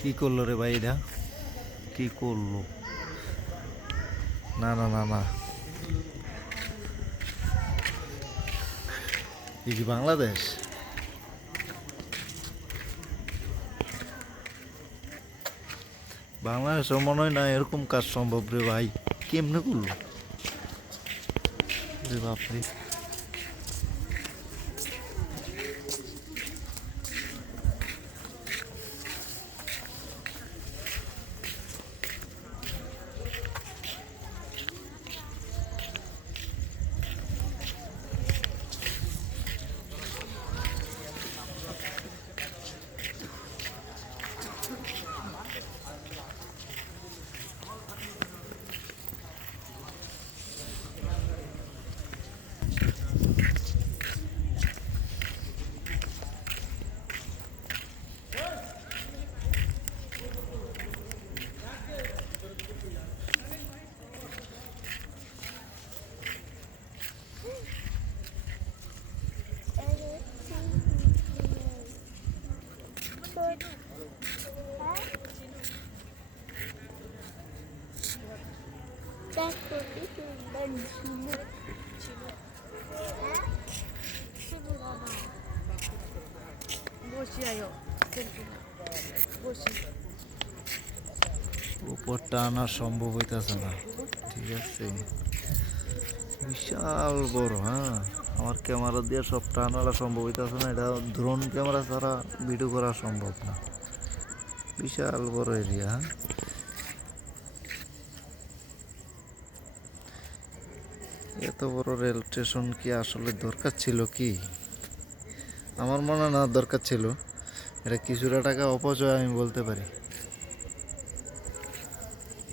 কি করলো রে ভাই এটা? কি করলো? না না না না, এ কি বাংলাদেশ? বাংলাদেশও মনে হয় না এরকম কাজ সম্ভব রে ভাই। কেমনে করলো রে বাপরে? উপরটা আনা সম্ভব হইতেছে না। ঠিক আছে, বিশাল বড়। হ্যাঁ, আমার ক্যামেরা দিয়ে সবটা আনাটা সম্ভব হইতেছে না। এটা ড্রোন ক্যামেরা ছাড়া ভিডিও করা সম্ভব না। বিশাল বড় এরিয়া। হ্যাঁ, এত বড় রেল স্টেশন কি আসলে দরকার ছিল কি? আমার মনে না দরকার ছিল। এটা কিছুটা টাকা অপচয় আমি বলতে পারি।